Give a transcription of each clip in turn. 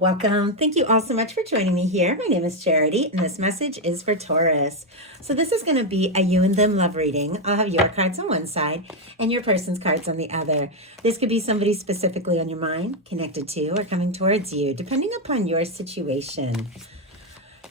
welcome. Thank you all so much for joining me here. My name is Charity, and this message is for Taurus. So this is going to be a you and them love reading. I'll have your cards on one side and your person's cards on the other. This could be somebody specifically on your mind, connected to, or coming towards you, depending upon your situation.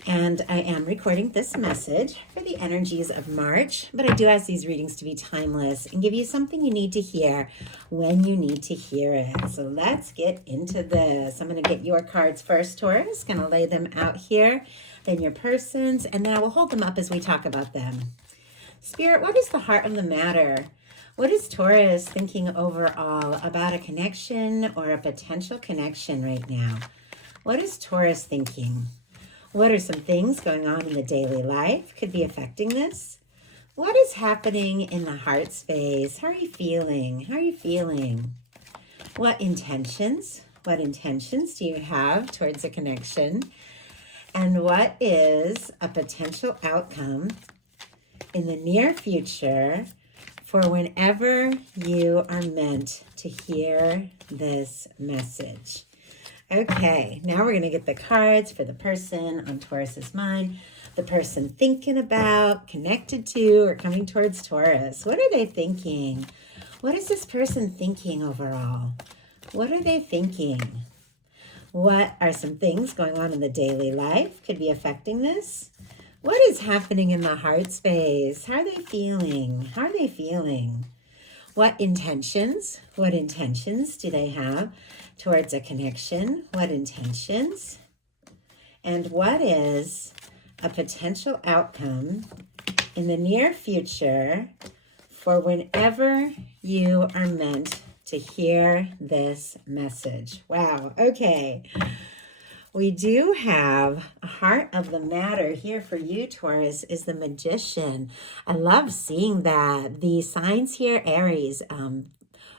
And I am recording this message for the energies of March, but I do ask these readings to be timeless and give you something you need to hear when you need to hear it. So let's get into this. I'm going to get your cards first, Taurus. Going to lay them out here, then your person's, and then I will hold them up as we talk about them. Spirit, what is the heart of the matter? What is Taurus thinking overall about a connection or a potential connection right now? What is Taurus thinking? What are some things going on in the daily life could be affecting this? What is happening in the heart space? How are you feeling? How are you feeling? What intentions do you have towards a connection? And what is a potential outcome in the near future for whenever you are meant to hear this message? Okay, now we're going to get the cards for the person on Taurus's mind, the person thinking about, connected to, or coming towards Taurus. What are they thinking? What is this person thinking overall? What are they thinking? What are some things going on in the daily life could be affecting this? What is happening in the heart space? How are they feeling? How are they feeling? What intentions do they have towards a connection? What intentions? And what is a potential outcome in the near future for whenever you are meant to hear this message? Wow, okay. We do have a heart of the matter here for you, Taurus, is the Magician. I love seeing that. The signs here, Aries,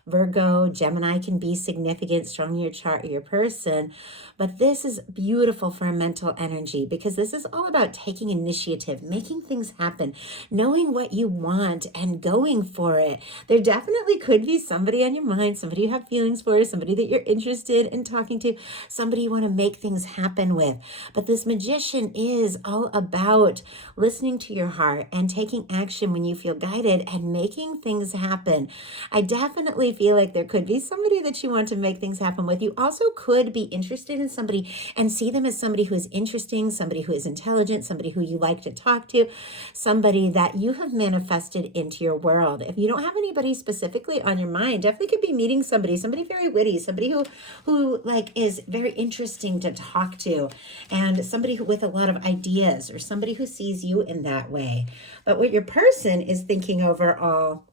Virgo, Gemini can be significant, strong in your chart or your person, but this is beautiful for a mental energy because this is all about taking initiative, making things happen, knowing what you want and going for it. There definitely could be somebody on your mind, somebody you have feelings for, somebody that you're interested in talking to, somebody you want to make things happen with. But this Magician is all about listening to your heart and taking action when you feel guided and making things happen. I definitely feel like there could be somebody that you want to make things happen with. You also could be interested in somebody and see them as somebody who is interesting, somebody who is intelligent, somebody who you like to talk to, somebody that you have manifested into your world. If you don't have anybody specifically on your mind, definitely could be meeting somebody very witty, somebody who like is very interesting to talk to, and somebody who with a lot of ideas, or somebody who sees you in that way. But what your person is thinking overall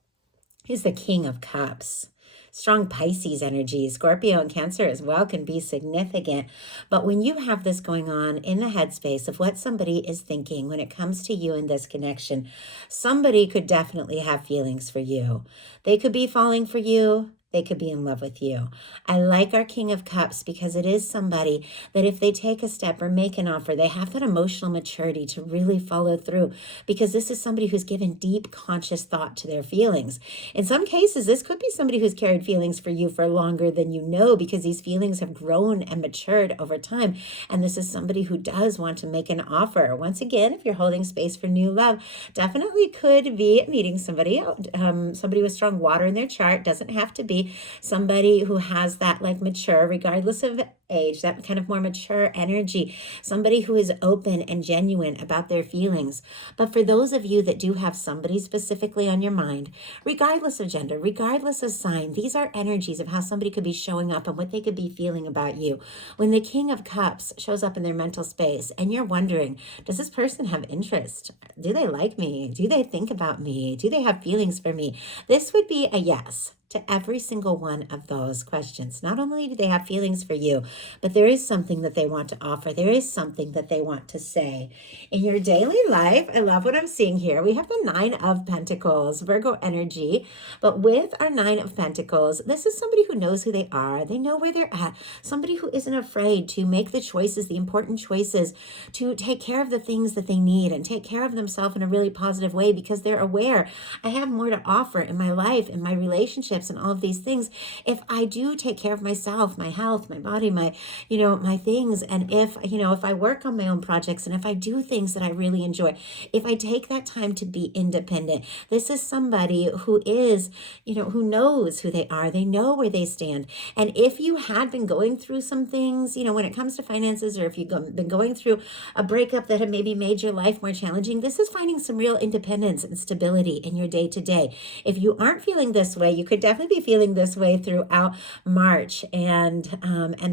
is the King of Cups. Strong Pisces energy, Scorpio and Cancer as well can be significant. But when you have this going on in the headspace of what somebody is thinking when it comes to you in this connection, somebody could definitely have feelings for you. They could be falling for you. They could be in love with you. I like our King of Cups because it is somebody that if they take a step or make an offer, they have that emotional maturity to really follow through, because this is somebody who's given deep conscious thought to their feelings. In some cases, this could be somebody who's carried feelings for you for longer than you know, because these feelings have grown and matured over time. And this is somebody who does want to make an offer. Once again, if you're holding space for new love, definitely could be meeting somebody, somebody with strong water in their chart. Doesn't have to be somebody who has that like mature, regardless of age, that kind of more mature energy, somebody who is open and genuine about their feelings. But for those of you that do have somebody specifically on your mind, regardless of gender, regardless of sign, these are energies of how somebody could be showing up and what they could be feeling about you. When the King of Cups shows up in their mental space and you're wondering, does this person have interest? Do they like me? Do they think about me? Do they have feelings for me? This would be a yes to every single one of those questions. Not only do they have feelings for you, but there is something that they want to offer. There is something that they want to say. In your daily life, I love what I'm seeing here. We have the Nine of Pentacles, Virgo energy, but with our Nine of Pentacles, this is somebody who knows who they are. They know where they're at. Somebody who isn't afraid to make the choices, the important choices, to take care of the things that they need and take care of themselves in a really positive way, because they're aware, I have more to offer in my life, in my relationship, relationships and all of these things if I do take care of myself, my health, my body, my, my things. And if I work on my own projects and if I do things that I really enjoy, if I take that time to be independent, this is somebody who is, who knows who they are. They know where they stand. And if you had been going through some things, when it comes to finances, or if you've been going through a breakup that had maybe made your life more challenging, this is finding some real independence and stability in your day to day. If you aren't feeling this way, you could definitely be feeling this way throughout March, and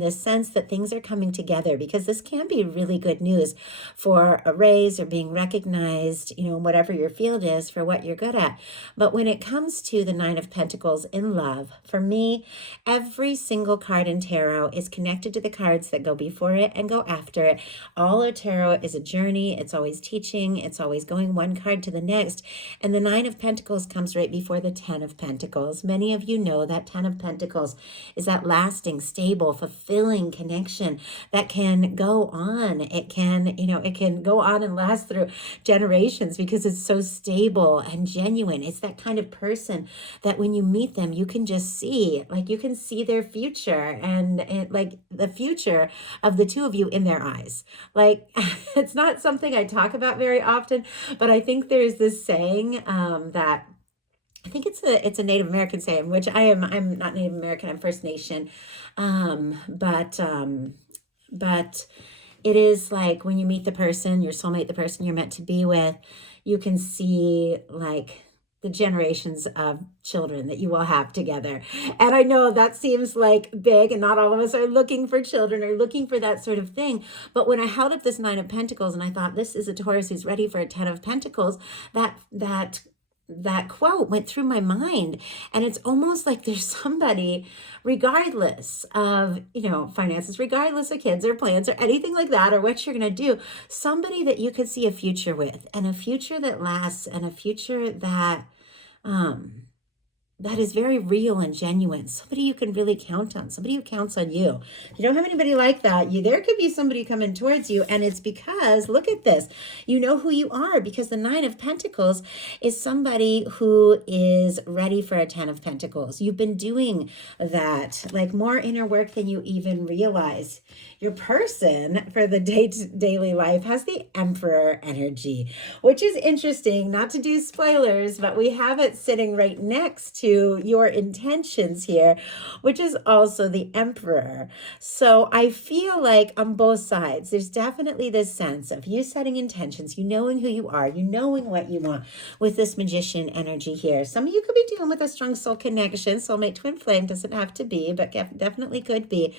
this sense that things are coming together, because this can be really good news for a raise or being recognized, whatever your field is, for what you're good at. But when it comes to the Nine of Pentacles in love, for me, every single card in tarot is connected to the cards that go before it and go after it. All of tarot is a journey. It's always teaching. It's always going one card to the next. And the Nine of Pentacles comes right before the Ten of Pentacles. Many of you know that Ten of Pentacles is that lasting, stable, fulfilling connection that can go on. It can go on and last through generations because it's so stable and genuine. It's that kind of person that when you meet them, you can just see, you can see their future and the future of the two of you in their eyes. It's not something I talk about very often, but I think there's this saying that I think it's a Native American saying, which I'm not Native American, I'm First Nation. But it is like when you meet the person, your soulmate, the person you're meant to be with, you can see the generations of children that you will have together. And I know that seems big, and not all of us are looking for children or looking for that sort of thing. But when I held up this Nine of Pentacles and I thought, this is a Taurus who's ready for a Ten of Pentacles, that quote went through my mind. And it's almost like there's somebody, regardless of, finances, regardless of kids or plans or anything like that, or what you're going to do, somebody that you could see a future with, and a future that lasts, and a future that is very real and genuine. Somebody you can really count on. Somebody who counts on you. If you don't have anybody like that, there could be somebody coming towards you. And it's because, look at this, you know who you are, because the Nine of Pentacles is somebody who is ready for a Ten of Pentacles. You've been doing that, more inner work than you even realize. Your person for the daily life has the Emperor energy, which is interesting. Not to do spoilers, but we have it sitting right next to your intentions here, which is also the Emperor. So I feel like on both sides, there's definitely this sense of you setting intentions, you knowing who you are, you knowing what you want with this Magician energy here. Some of you could be dealing with a strong soul connection. Soulmate, twin flame, doesn't have to be, but definitely could be.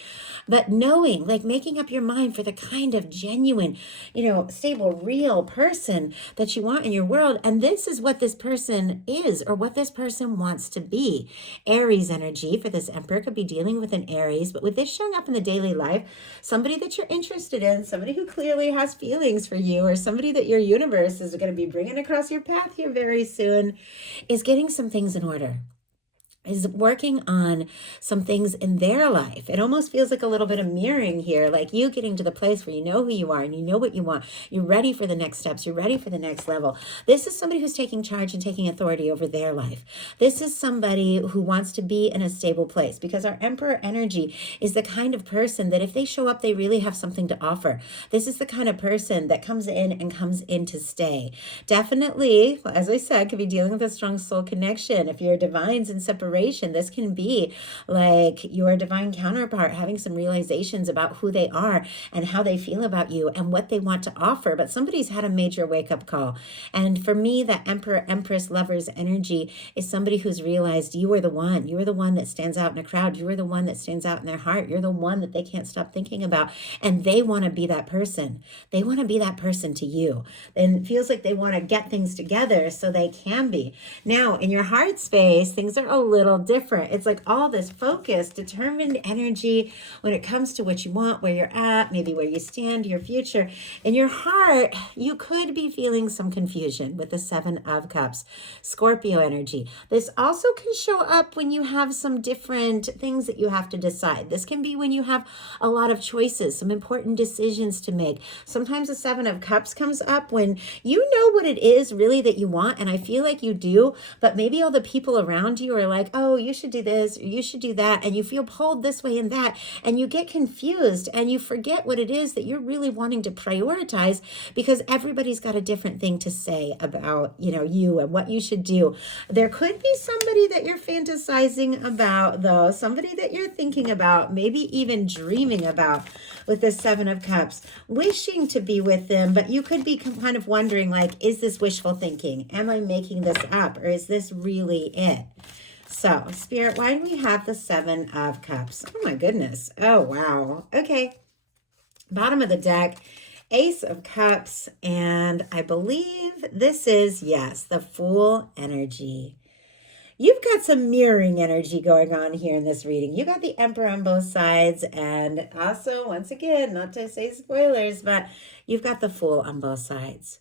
But knowing, making up your mind for the kind of genuine, stable, real person that you want in your world. And this is what this person is, or what this person wants to be. Aries energy for this Emperor could be dealing with an Aries, but with this showing up in the daily life, somebody that you're interested in, somebody who clearly has feelings for you, or somebody that your universe is going to be bringing across your path here very soon, is getting some things in order, is working on some things in their life. It almost feels like a little bit of mirroring here, like you getting to the place where you know who you are and you know what you want. You're ready for the next steps. You're ready for the next level. This is somebody who's taking charge and taking authority over their life. This is somebody who wants to be in a stable place, because our Emperor energy is the kind of person that if they show up, they really have something to offer. This is the kind of person that comes in and comes in to stay. Definitely, as I said, could be dealing with a strong soul connection. If you're divines in separation, this can be like your divine counterpart having some realizations about who they are and how they feel about you and what they want to offer. But somebody's had a major wake-up call. And for me, that Emperor, Empress, Lovers energy is somebody who's realized you are the one. You are the one that stands out in a crowd. You are the one that stands out in their heart. You're the one that they can't stop thinking about. And they want to be that person. They want to be that person to you. And it feels like they want to get things together so they can be. Now, in your heart space, things are a little different. It's like all this focused, determined energy when it comes to what you want, where you're at, maybe where you stand, your future. In your heart, you could be feeling some confusion with the Seven of Cups, Scorpio energy. This also can show up when you have some different things that you have to decide. This can be when you have a lot of choices, some important decisions to make. Sometimes the Seven of Cups comes up when you know what it is really that you want, and I feel like you do, but maybe all the people around you are like, oh, you should do this, or you should do that, and you feel pulled this way and that, and you get confused and you forget what it is that you're really wanting to prioritize because everybody's got a different thing to say about, you and what you should do. There could be somebody that you're fantasizing about, though, somebody that you're thinking about, maybe even dreaming about with the Seven of Cups, wishing to be with them, but you could be kind of wondering, like, is this wishful thinking? Am I making this up, or is this really it? So, Spirit, why do we have the Seven of Cups? Oh, my goodness. Oh, wow. Okay. Bottom of the deck, Ace of Cups, and I believe this is, yes, the Fool energy. You've got some mirroring energy going on here in this reading. You got the Emperor on both sides, and also, once again, not to say spoilers, but you've got the Fool on both sides.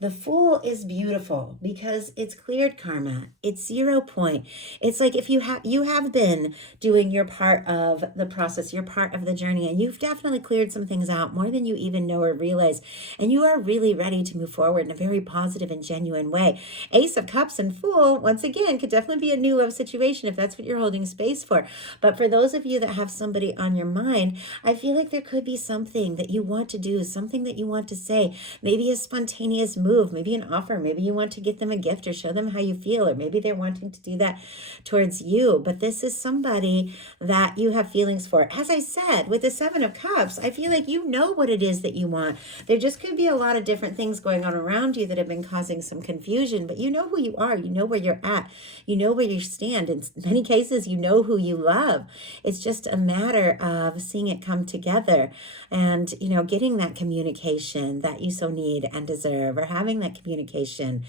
The Fool is beautiful because it's cleared karma. It's 0 point. It's like if you have been doing your part of the process, your part of the journey, and you've definitely cleared some things out more than you even know or realize, and you are really ready to move forward in a very positive and genuine way. Ace of Cups and Fool, once again, could definitely be a new love situation if that's what you're holding space for. But for those of you that have somebody on your mind, I feel like there could be something that you want to do, something that you want to say, maybe a spontaneous move, maybe an offer, maybe you want to get them a gift or show them how you feel, or maybe they're wanting to do that towards you. But this is somebody that you have feelings for. As I said, with the Seven of Cups, I feel like you know what it is that you want. There just could be a lot of different things going on around you that have been causing some confusion, but you know who you are, you know where you're at, you know where you stand. In many cases, you know who you love. It's just a matter of seeing it come together and, getting that communication that you so need and deserve, or having that communication.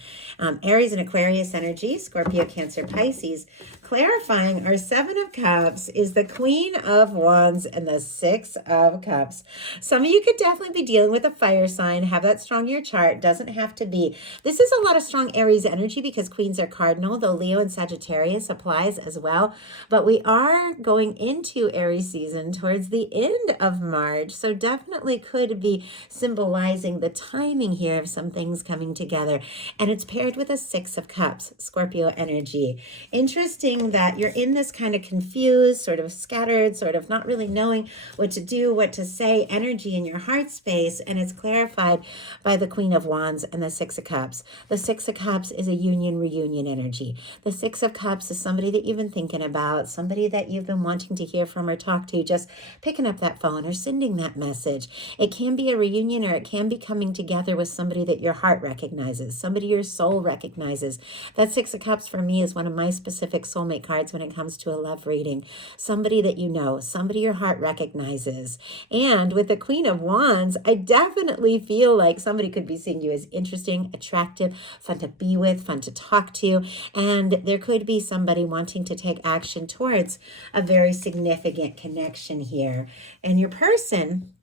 Aries and Aquarius energy, Scorpio, Cancer, Pisces. Clarifying our Seven of Cups is the Queen of Wands and the Six of Cups. Some of you could definitely be dealing with a fire sign, have that strong in your chart, doesn't have to be. This is a lot of strong Aries energy because queens are cardinal, though Leo and Sagittarius applies as well. But we are going into Aries season towards the end of March, so definitely could be symbolizing the timing here of some things coming together. And it's paired with a Six of Cups, Scorpio energy. Interesting that you're in this kind of confused, sort of scattered, sort of not really knowing what to do, what to say energy in your heart space. And it's clarified by the Queen of Wands and the Six of Cups. The Six of Cups is a union, reunion energy. The Six of Cups is somebody that you've been thinking about, somebody that you've been wanting to hear from or talk to, just picking up that phone or sending that message. It can be a reunion, or it can be coming together with somebody that your heart recognizes, somebody your soul recognizes. That Six of Cups for me is one of my specific soulmate cards when it comes to a love reading. Somebody that you know, somebody your heart recognizes. And with the Queen of Wands, I definitely feel like somebody could be seeing you as interesting, attractive, fun to be with, fun to talk to. And there could be somebody wanting to take action towards a very significant connection here. And your person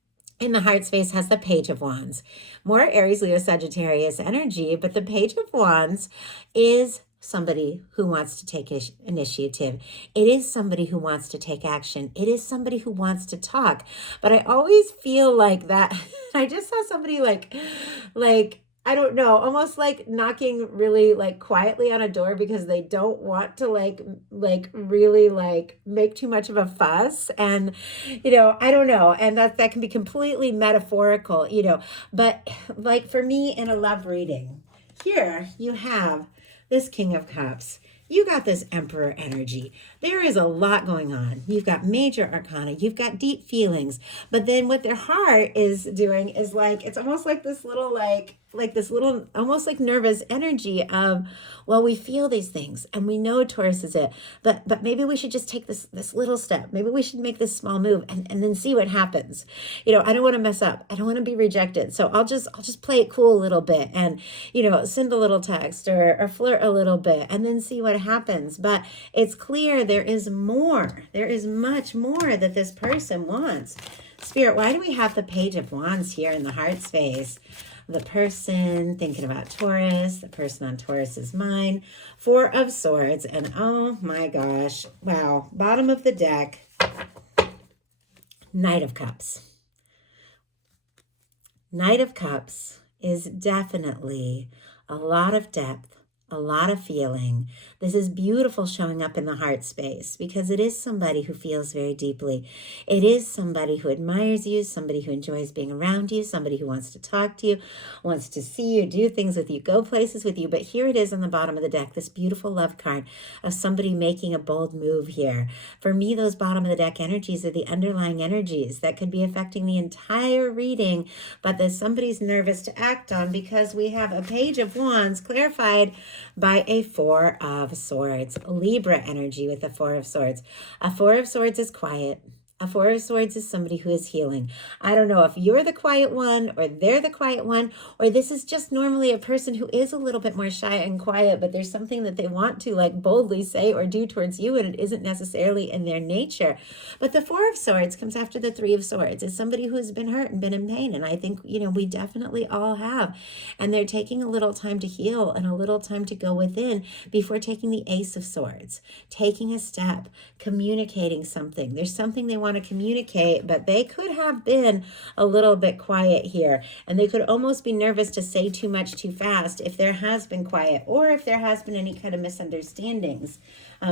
in the heart space has the Page of Wands. More Aries, Leo, Sagittarius energy, but the Page of Wands is somebody who wants to take initiative. It is somebody who wants to take action. It is somebody who wants to talk. But I always feel like that. I just saw somebody like, I don't know, almost like knocking really like quietly on a door because they don't want to really make too much of a fuss. And, I don't know. And that can be completely metaphorical, but like for me in a love reading, here you have this King of Cups. You got this Emperor energy. There is a lot going on. You've got major arcana. You've got deep feelings. But then what their heart is doing is it's almost like this little, almost like nervous energy of, well, we feel these things and we know Taurus is it, but maybe we should just take this little step. Maybe we should make this small move and then see what happens. I don't want to mess up. I don't want to be rejected. So I'll just play it cool a little bit and, send a little text or flirt a little bit and then see what happens. But it's clear there is more. There is much more that this person wants. Spirit, why do we have the Page of Wands here in the heart space? The person thinking about Taurus, the person on Taurus's mind, Four of Swords, and oh my gosh, wow, bottom of the deck, Knight of Cups. Knight of Cups is definitely a lot of depth, a lot of feeling. This is beautiful showing up in the heart space because it is somebody who feels very deeply. It is somebody who admires you, somebody who enjoys being around you, somebody who wants to talk to you, wants to see you, do things with you, go places with you. But here it is on the bottom of the deck, this beautiful love card of somebody making a bold move here. For me, those bottom of the deck energies are the underlying energies that could be affecting the entire reading, but that somebody's nervous to act on because we have a Page of Wands clarified by a Four of Swords. Libra energy with the Four of Swords. A Four of Swords is quiet. A Four of Swords is somebody who is healing. I don't know if you're the quiet one or they're the quiet one, or this is just normally a person who is a little bit more shy and quiet, but there's something that they want to like boldly say or do towards you, and it isn't necessarily in their nature. But the Four of Swords comes after the Three of Swords. It's somebody who has been hurt and been in pain, and I think, we definitely all have. And they're taking a little time to heal and a little time to go within before taking the Ace of Swords, taking a step, communicating something. There's something they want to communicate, but they could have been a little bit quiet here, and they could almost be nervous to say too much too fast if there has been quiet, or if there has been any kind of misunderstandings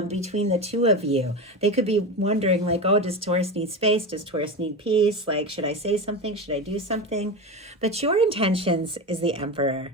between the two of you. They could be wondering like, oh, does Taurus need space? Does Taurus need peace? Like, should I say something? Should I do something? But your intentions is the Emperor.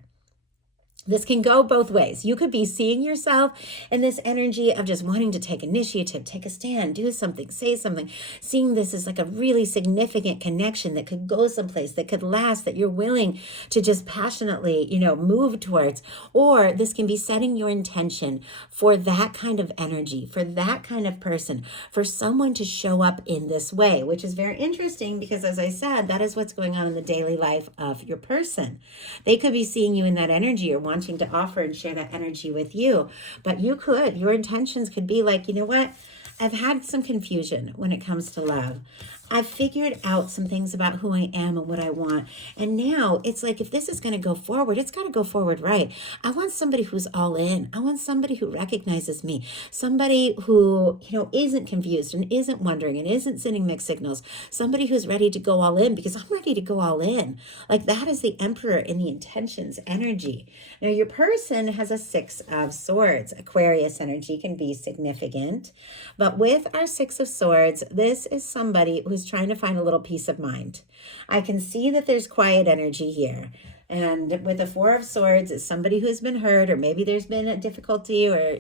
This can go both ways. You could be seeing yourself in this energy of just wanting to take initiative, take a stand, do something, say something, seeing this as like a really significant connection that could go someplace, that could last, that you're willing to just passionately, move towards. Or this can be setting your intention for that kind of energy, for that kind of person, for someone to show up in this way, which is very interesting because, as I said, that is what's going on in the daily life of your person. They could be seeing you in that energy or wanting to offer and share that energy with you. But your intentions could be like, you know what? I've had some confusion when it comes to love. I've figured out some things about who I am and what I want. And now it's like, if this is going to go forward, it's got to go forward right. I want somebody who's all in. I want somebody who recognizes me. Somebody who, isn't confused and isn't wondering and isn't sending mixed signals. Somebody who's ready to go all in because I'm ready to go all in. Like that is the Emperor in the intentions energy. Now your person has a Six of Swords. Aquarius energy can be significant. But with our Six of Swords, this is somebody who's trying to find a little peace of mind. I can see that there's quiet energy here. And with the Four of Swords, it's somebody who's been hurt, or maybe there's been a difficulty or,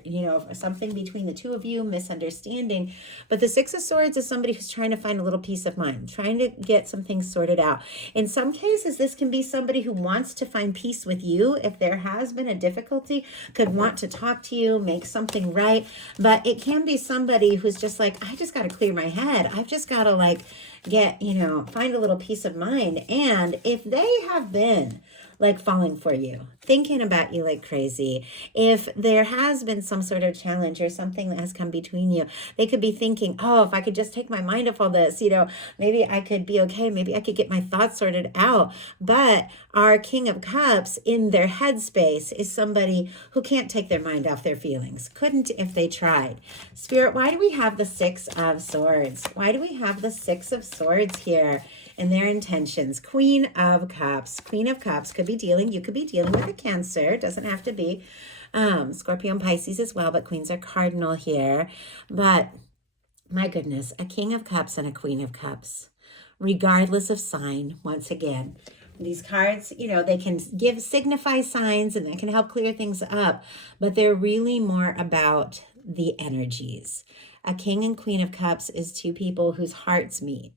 something between the two of you, misunderstanding. But the Six of Swords is somebody who's trying to find a little peace of mind, trying to get some things sorted out. In some cases, this can be somebody who wants to find peace with you. If there has been a difficulty, could want to talk to you, make something right. But it can be somebody who's just like, I just got to clear my head. I've just got to get, find a little peace of mind. And if they have been falling for you, thinking about you like crazy, if there has been some sort of challenge or something that has come between you, they could be thinking, oh, if I could just take my mind off all this, maybe I could be okay. Maybe I could get my thoughts sorted out. But our King of Cups in their headspace is somebody who can't take their mind off their feelings. Couldn't if they tried. Spirit, why do we have the Six of Swords? Why do we have the Six of Swords here in their intentions? Queen of Cups. Queen of Cups could be dealing, you could be dealing with a Cancer. It doesn't have to be Scorpio and Pisces as well, but queens are cardinal here. But my goodness, a King of Cups and a Queen of Cups, regardless of sign, once again. These cards, they can signify signs and that can help clear things up, but they're really more about the energies. A King and Queen of Cups is two people whose hearts meet.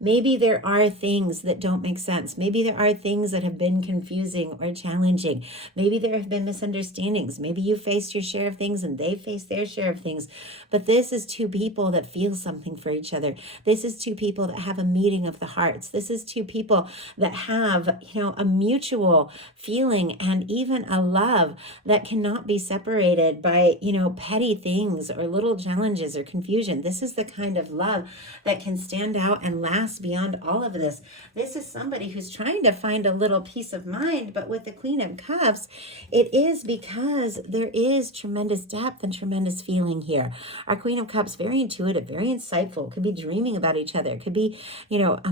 Maybe there are things that don't make sense. Maybe there are things that have been confusing or challenging. Maybe there have been misunderstandings. Maybe you faced your share of things and they faced their share of things. But this is two people that feel something for each other. This is two people that have a meeting of the hearts. This is two people that have, a mutual feeling and even a love that cannot be separated by, petty things or little challenges or confusion. This is the kind of love that can stand out and last past, beyond all of this. This is somebody who's trying to find a little peace of mind, but with the Queen of Cups, it is because there is tremendous depth and tremendous feeling here. Our Queen of Cups, very intuitive, very insightful, could be dreaming about each other, could be,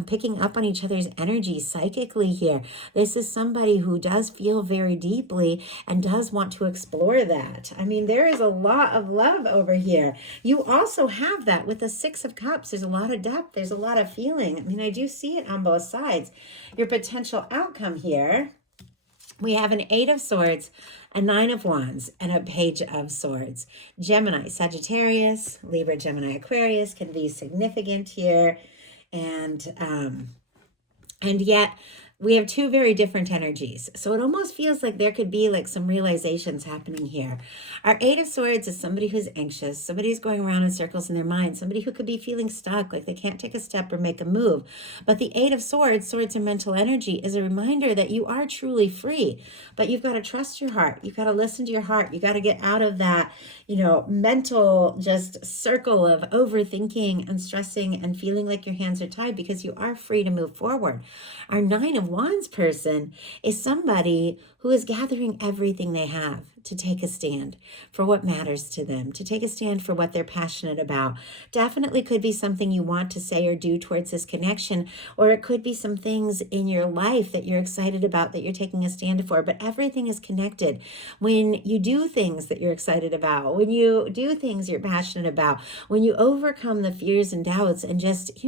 picking up on each other's energy psychically here. This is somebody who does feel very deeply and does want to explore that. I mean, there is a lot of love over here. You also have that with the Six of Cups. There's a lot of depth. There's a lot of feeling. I mean, I do see it on both sides. Your potential outcome here, we have an Eight of Swords, a Nine of Wands, and a Page of Swords. Gemini, Sagittarius, Libra, Gemini, Aquarius can be significant here. And yet we have two very different energies. So it almost feels like there could be like some realizations happening here. Our Eight of Swords is somebody who's anxious, somebody who's going around in circles in their mind, somebody who could be feeling stuck, like they can't take a step or make a move. But the Eight of Swords, swords are mental energy, is a reminder that you are truly free, but you've got to trust your heart. You've got to listen to your heart. You got to get out of that, mental just circle of overthinking and stressing and feeling like your hands are tied, because you are free to move forward. Our Nine of Wands person is somebody who is gathering everything they have to take a stand for what matters to them, to take a stand for what they're passionate about. Definitely could be something you want to say or do towards this connection, or it could be some things in your life that you're excited about that you're taking a stand for, but everything is connected. When you do things that you're excited about, when you do things you're passionate about, when you overcome the fears and doubts and just,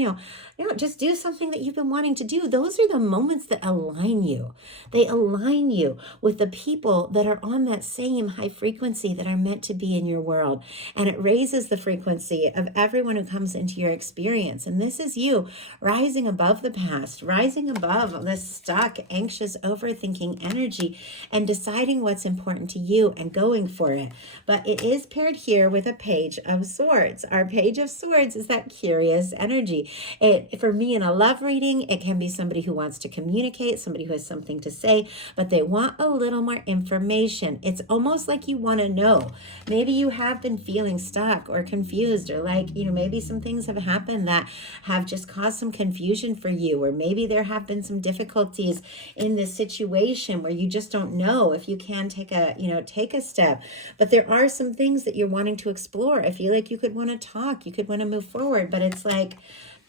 just do something that you've been wanting to do, those are the moments that align you. They align you with the people that are on that same high frequency that are meant to be in your world. And it raises the frequency of everyone who comes into your experience. And this is you rising above the past, rising above this stuck, anxious, overthinking energy and deciding what's important to you and going for it. But it is paired here with a Page of Swords. Our Page of Swords is that curious energy. For me, in a love reading, it can be somebody who wants to communicate, somebody who has something to say, but they want a little more information. It's almost like you want to know. Maybe you have been feeling stuck or confused, or maybe some things have happened that have just caused some confusion for you, or maybe there have been some difficulties in this situation where you just don't know if you can take a step. But there are some things that you're wanting to explore. I feel like you could want to talk, you could want to move forward, but it's like,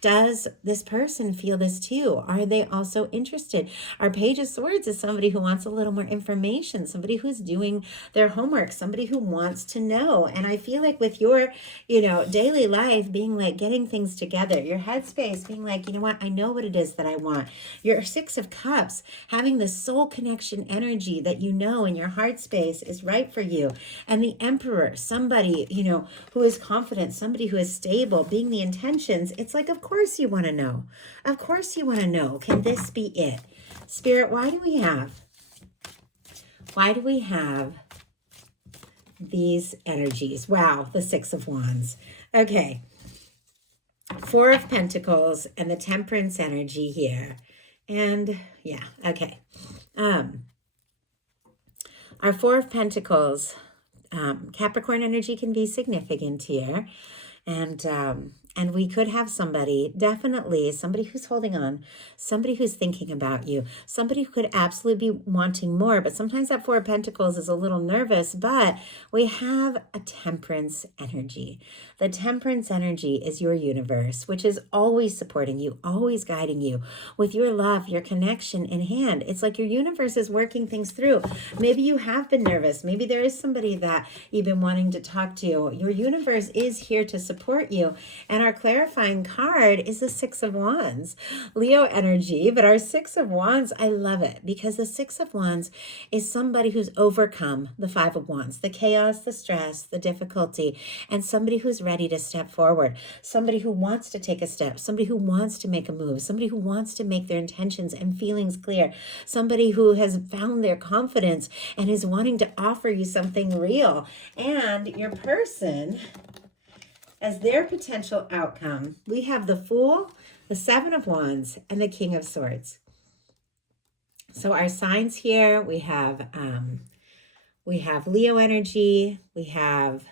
does this person feel this too? Are they also interested? Our Page of Swords is somebody who wants a little more information, somebody who's doing their homework, somebody who wants to know. And I feel like with your, daily life being like getting things together, your headspace being like, I know what it is that I want. Your Six of Cups, having the soul connection energy that in your heart space is right for you. And the Emperor, somebody, who is confident, somebody who is stable, being the intentions. It's like, of course you want to know. Of course you want to know. Can this be it? Spirit, why do we have these energies? Wow, the Six of Wands. Okay. Four of Pentacles and the Temperance energy here. And yeah, okay. Our Four of Pentacles, Capricorn energy can be significant here. And we could have somebody, definitely somebody who's holding on, somebody who's thinking about you, somebody who could absolutely be wanting more. But sometimes that Four of Pentacles is a little nervous, but we have a Temperance energy. The Temperance energy is your universe, which is always supporting you, always guiding you with your love, your connection in hand. It's like your universe is working things through. Maybe you have been nervous. Maybe there is somebody that you've been wanting to talk to. Your universe is here to support you. And our clarifying card is the Six of Wands, Leo energy. But our Six of Wands, I love it because the Six of Wands is somebody who's overcome the Five of Wands, the chaos, the stress, the difficulty, and somebody who's ready to step forward, somebody who wants to take a step, somebody who wants to make a move, somebody who wants to make their intentions and feelings clear, somebody who has found their confidence and is wanting to offer you something real. And your person, as their potential outcome, we have the Fool, the Seven of Wands, and the King of Swords. So our signs here, we have Leo energy, we have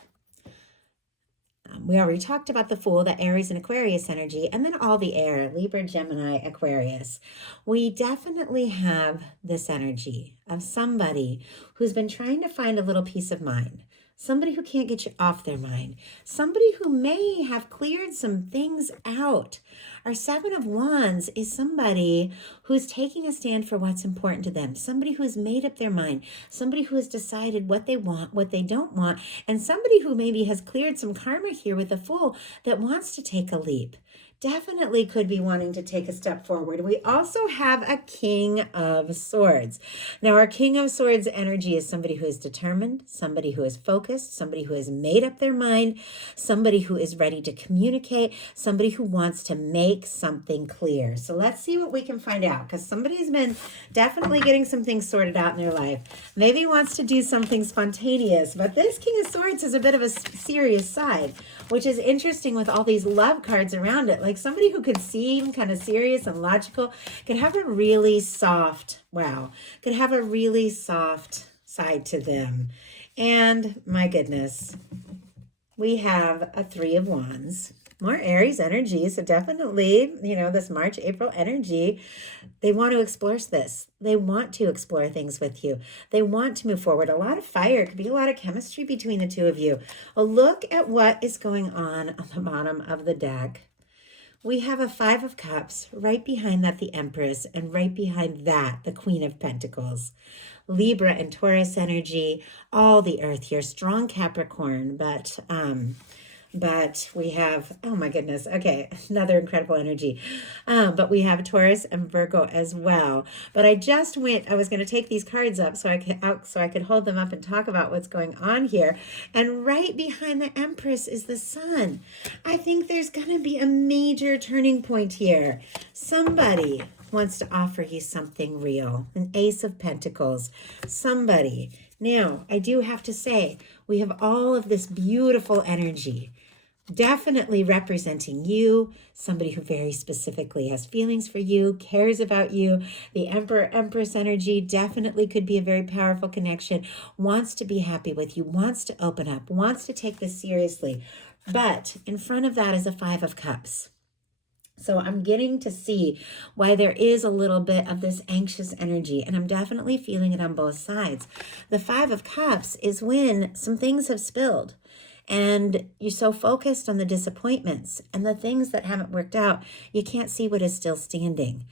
We already talked about the Fool, the Aries and Aquarius energy, and then all the air, Libra, Gemini, Aquarius. We definitely have this energy of somebody who's been trying to find a little peace of mind. Somebody who can't get you off their mind. Somebody who may have cleared some things out. Our Seven of Wands is somebody who's taking a stand for what's important to them. Somebody who's made up their mind. Somebody who has decided what they want, what they don't want. And somebody who maybe has cleared some karma here with the Fool that wants to take a leap. Definitely could be wanting to take a step forward. We also have a King of Swords. Now, our King of Swords energy is somebody who is determined, somebody who is focused, somebody who has made up their mind, somebody who is ready to communicate, somebody who wants to make something clear. So let's see what we can find out, because somebody's been definitely getting some things sorted out in their life. Maybe wants to do something spontaneous, but this King of Swords is a bit of a serious side, which is interesting with all these love cards around it. Like somebody who could seem kind of serious and logical could have a really soft, could have a really soft side to them. And my goodness, we have a Three of Wands. More Aries energy. So definitely, this March, April energy, they want to explore this. They want to explore things with you. They want to move forward. A lot of fire. Could be a lot of chemistry between the two of you. Well, look at what is going on the bottom of the deck. We have a Five of Cups, right behind that the Empress, and right behind that the Queen of Pentacles. Libra and Taurus energy, all the earth here, strong Capricorn, but we have, oh my goodness, okay, another incredible energy. But we have Taurus and Virgo as well. But I was going to take these cards up so I could hold them up and talk about what's going on here. And right behind the Empress is the Sun. I think there's going to be a major turning point here. Somebody wants to offer you something real. An Ace of Pentacles. Somebody. Now, I do have to say, we have all of this beautiful energy definitely representing you, somebody who very specifically has feelings for you, cares about you. The Emperor, Empress energy definitely could be a very powerful connection, wants to be happy with you, wants to open up, wants to take this seriously. But in front of that is a Five of Cups. So I'm getting to see why there is a little bit of this anxious energy, and I'm definitely feeling it on both sides. The Five of Cups is when some things have spilled, and you're so focused on the disappointments and the things that haven't worked out, you can't see what is still standing.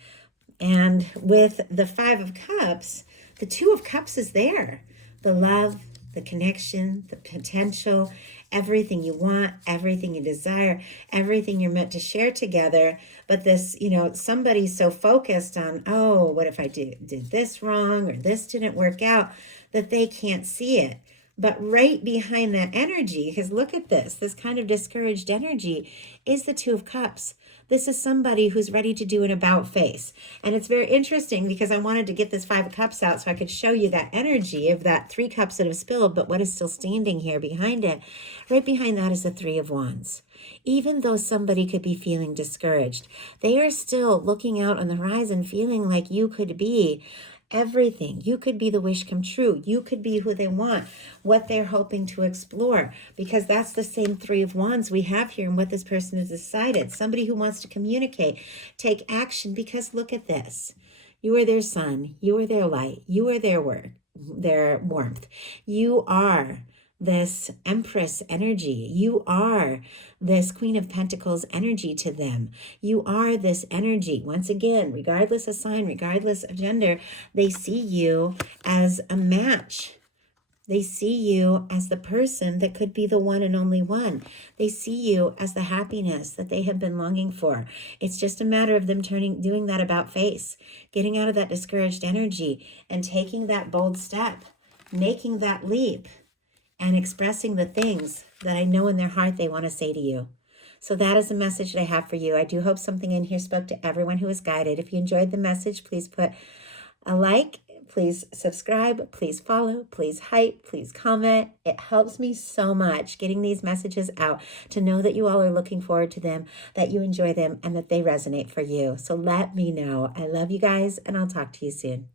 And with the Five of Cups, the Two of Cups is there. The love, the connection, the potential, everything you want, everything you desire, everything you're meant to share together. But this, somebody's so focused on, oh, what if I did this wrong or this didn't work out, that they can't see it. But right behind that energy, because look at this kind of discouraged energy is the Two of Cups. This is somebody who's ready to do an about face. And it's very interesting because I wanted to get this Five of Cups out so I could show you that energy of that Three Cups that have spilled, but what is still standing here behind it. Right behind that is the Three of Wands. Even though somebody could be feeling discouraged, they are still looking out on the horizon, feeling like you could be everything. You could be the wish come true. You could be who they want, what they're hoping to explore, because that's the same Three of Wands we have here and what this person has decided. Somebody who wants to communicate, take action, because look at this. You are their sun. You are their light. You are their warmth. You are this Empress energy. You are this Queen of Pentacles energy to them. You are this energy. Once again, regardless of sign, regardless of gender, they see you as a match. They see you as the person that could be the one and only one. They see you as the happiness that they have been longing for. It's just a matter of them doing that about face, getting out of that discouraged energy and taking that bold step, making that leap, and expressing the things that I know in their heart they want to say to you. So that is the message that I have for you. I do hope something in here spoke to everyone who was guided. If you enjoyed the message, please put a like, please subscribe, please follow, please hype, please comment. It helps me so much getting these messages out to know that you all are looking forward to them, that you enjoy them, and that they resonate for you. So let me know. I love you guys, and I'll talk to you soon.